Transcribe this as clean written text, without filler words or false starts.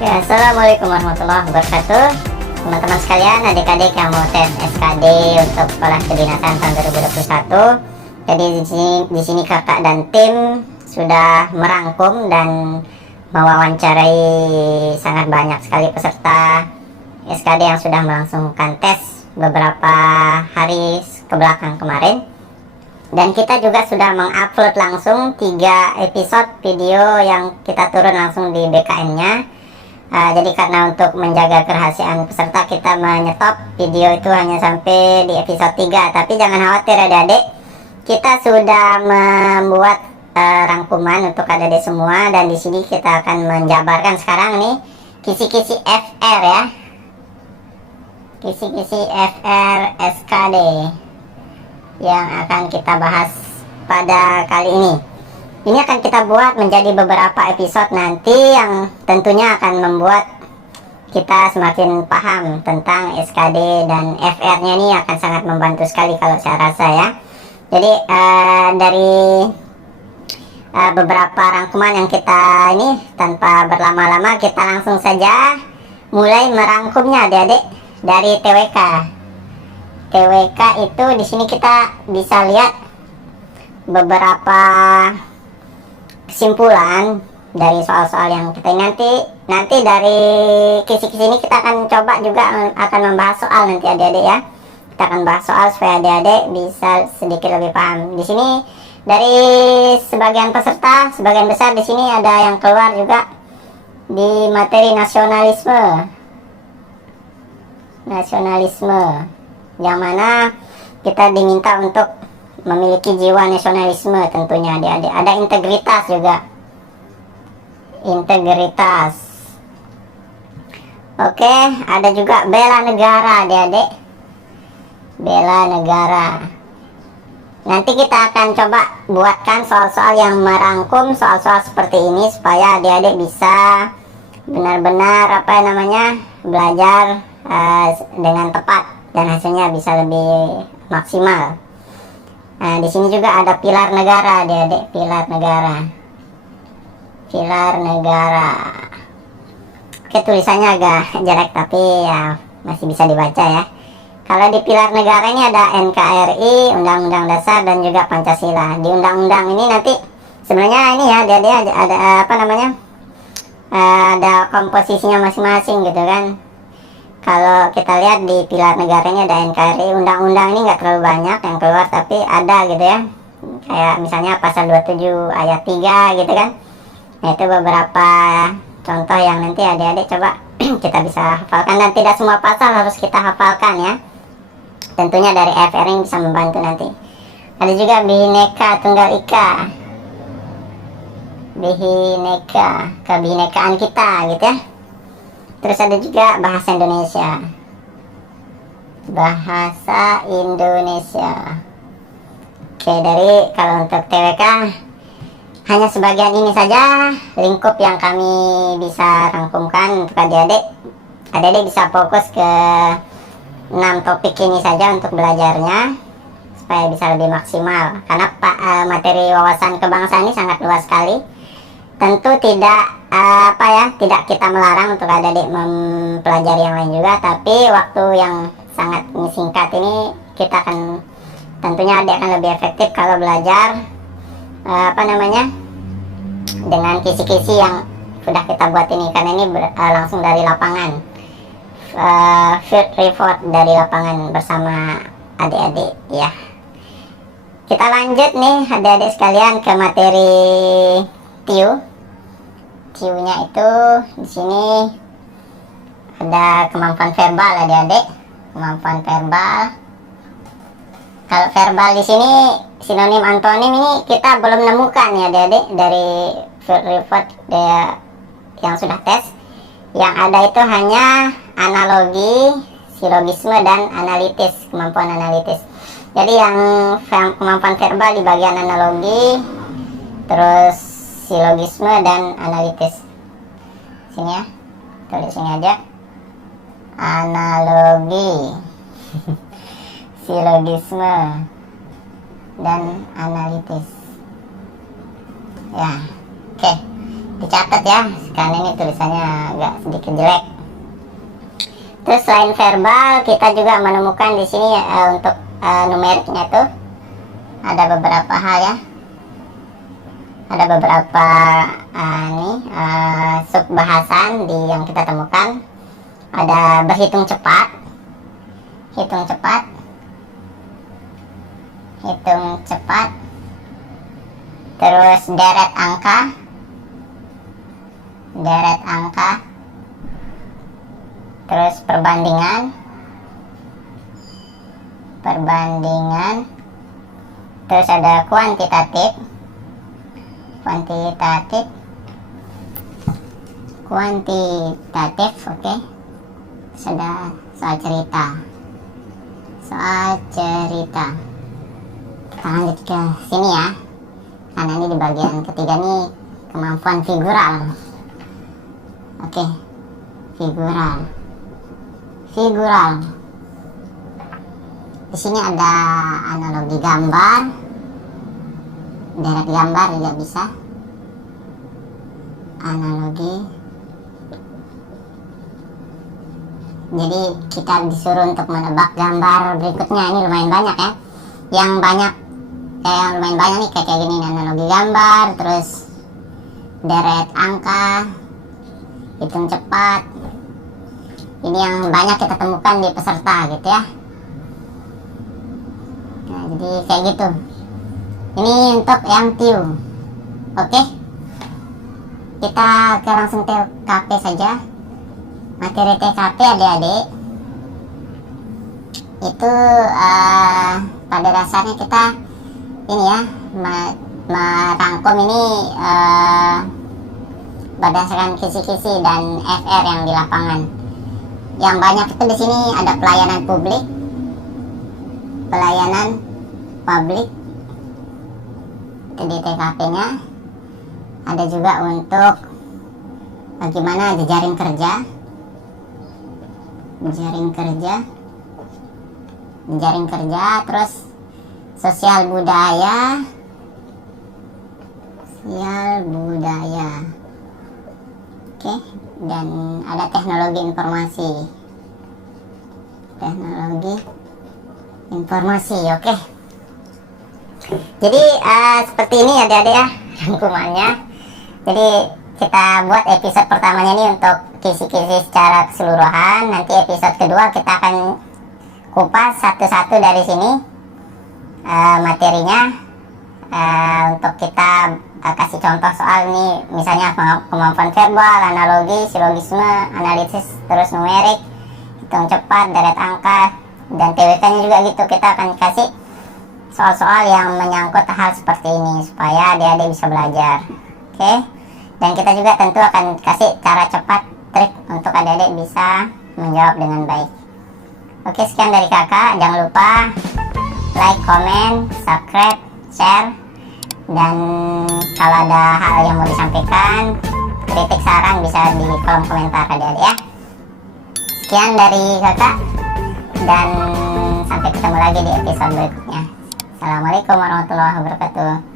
Ya, assalamualaikum warahmatullahi wabarakatuh. Teman-teman sekalian, adik-adik yang mau tes SKD untuk sekolah kedinasan tahun 2021. Jadi di sini kakak dan tim sudah merangkum dan mewawancarai sangat banyak sekali peserta SKD yang sudah melangsungkan tes beberapa hari ke belakang kemarin. Dan kita juga sudah mengupload langsung 3 episode video yang kita turun langsung di BKN-nya. Jadi karena untuk menjaga kerahasiaan peserta, kita menyetop video itu hanya sampai di episode 3. Tapi jangan khawatir adik-adik, kita sudah membuat rangkuman untuk adik-adik semua. Dan di sini kita akan menjabarkan sekarang nih kisi-kisi FR ya, kisi-kisi FR SKD yang akan kita bahas pada kali ini. Ini akan kita buat menjadi beberapa episode nanti yang tentunya akan membuat kita semakin paham tentang SKD dan FR-nya. Ini akan sangat membantu sekali kalau saya rasa ya. Jadi dari beberapa rangkuman yang kita ini, tanpa berlama-lama kita langsung saja mulai merangkumnya adik-adik dari TWK. TWK itu di sini kita bisa lihat beberapa kesimpulan dari soal-soal yang kita nanti dari kisi-kisi ini kita akan coba juga akan membahas soal nanti adik-adik ya. Kita akan bahas soal supaya adik-adik bisa sedikit lebih paham. Di sini dari sebagian peserta, sebagian besar di sini ada yang keluar juga di materi nasionalisme, yang mana kita diminta untuk memiliki jiwa nasionalisme tentunya adik-adik. Ada integritas juga, integritas. Oke, ada juga bela negara adik-adik, bela negara. Nanti kita akan coba buatkan soal-soal yang merangkum soal-soal seperti ini supaya adik-adik bisa benar-benar belajar dengan tepat dan hasilnya bisa lebih maksimal. Nah, di sini juga ada pilar negara, adik-adik, pilar negara. Pilar negara. Oke, tulisannya agak jelek tapi ya masih bisa dibaca ya. Kalau di pilar negara ini ada NKRI, Undang-Undang Dasar dan juga Pancasila. Di undang-undang ini nanti sebenarnya ini ya, adik-adik ada ada komposisinya masing-masing gitu kan. Kalau kita lihat di pilar negara ini ada NKRI, undang-undang ini nggak terlalu banyak yang keluar, tapi ada gitu ya. Kayak misalnya pasal 27 ayat 3 gitu kan. Nah, itu beberapa contoh yang nanti adik-adik coba kita bisa hafalkan, dan tidak semua pasal harus kita hafalkan ya. Tentunya dari FR ini bisa membantu nanti. Ada juga Bhinneka Tunggal Ika. Bhinneka, kebinekaan kita gitu ya. Terus ada juga bahasa Indonesia. Bahasa Indonesia. Oke, dari kalau untuk TWK hanya sebagian ini saja lingkup yang kami bisa rangkumkan untuk adik-adik. Adik-adik bisa fokus ke 6 topik ini saja untuk belajarnya supaya bisa lebih maksimal. Karena materi wawasan kebangsaan ini sangat luas sekali. Tentu tidak tidak kita melarang untuk adik-adik mempelajari yang lain juga, tapi waktu yang sangat singkat ini kita akan tentunya adik akan lebih efektif kalau belajar dengan kisi-kisi yang sudah kita buat ini, karena ini langsung dari lapangan, field report dari lapangan bersama adik-adik ya. Kita lanjut nih adik-adik sekalian ke materi TIU-nya itu. Di sini ada kemampuan verbal adik-adik, kemampuan verbal. Kalau verbal di sini sinonim antonim ini kita belum nemukan ya adik-adik dari field report yang sudah tes. Yang ada itu hanya analogi, silogisme dan analitis, kemampuan analitis. Jadi yang kemampuan verbal di bagian analogi, terus silogisme dan analitis. Sini ya, tulis sini aja. Analogi, silogisme dan analitis. Ya, oke. dicatat ya, karena ini tulisannya agak sedikit jelek. Terus selain verbal, kita juga menemukan di sini untuk numeriknya tuh ada beberapa hal ya. Ada beberapa subbahasan yang kita temukan. Ada berhitung cepat, hitung cepat, hitung cepat, terus deret angka, terus perbandingan, terus ada kuantitatif, oke. Terus ada soal cerita. Kita lanjut ke sini ya, karena ini di bagian ketiga nih kemampuan figural. Oke, figural. Di sini ada analogi gambar, deret gambar juga bisa. Analogi. Jadi kita disuruh untuk menebak gambar berikutnya. Ini lumayan banyak ya. Yang lumayan banyak nih kayak gini, analogi gambar, terus deret angka, hitung cepat. Ini yang banyak kita temukan di peserta gitu ya. Nah, jadi kayak gitu. Ini untuk yang TIU. Oke. Kita langsung TKP saja. Materi TKP adik-adik itu pada dasarnya kita ini ya merangkum ini berdasarkan kisi-kisi dan FR yang di lapangan. Yang banyak itu di sini ada pelayanan publik itu di TKP-nya. Ada juga untuk bagaimana jejaring kerja, terus sosial budaya, oke, dan ada teknologi informasi, oke. Jadi seperti ini adik-adik ya rangkumannya. Jadi kita buat episode pertamanya ini untuk kisi-kisi secara keseluruhan. Nanti episode kedua kita akan kupas satu-satu dari sini materinya, untuk kita kasih contoh soal nih, misalnya kemampuan verbal, analogi, silogisme, analisis, terus numerik, hitung cepat, deret angka, dan TWK-nya juga gitu. Kita akan kasih soal-soal yang menyangkut hal seperti ini supaya adik-adik bisa belajar, oke. Dan kita juga tentu akan kasih cara cepat, trik untuk adik-adik bisa menjawab dengan baik. Oke, sekian dari kakak. Jangan lupa like, comment, subscribe, share. Dan kalau ada hal yang mau disampaikan, kritik, saran, bisa di kolom komentar adik-adik ya. Sekian dari kakak, dan sampai ketemu lagi di episode berikutnya. Assalamualaikum warahmatullahi wabarakatuh.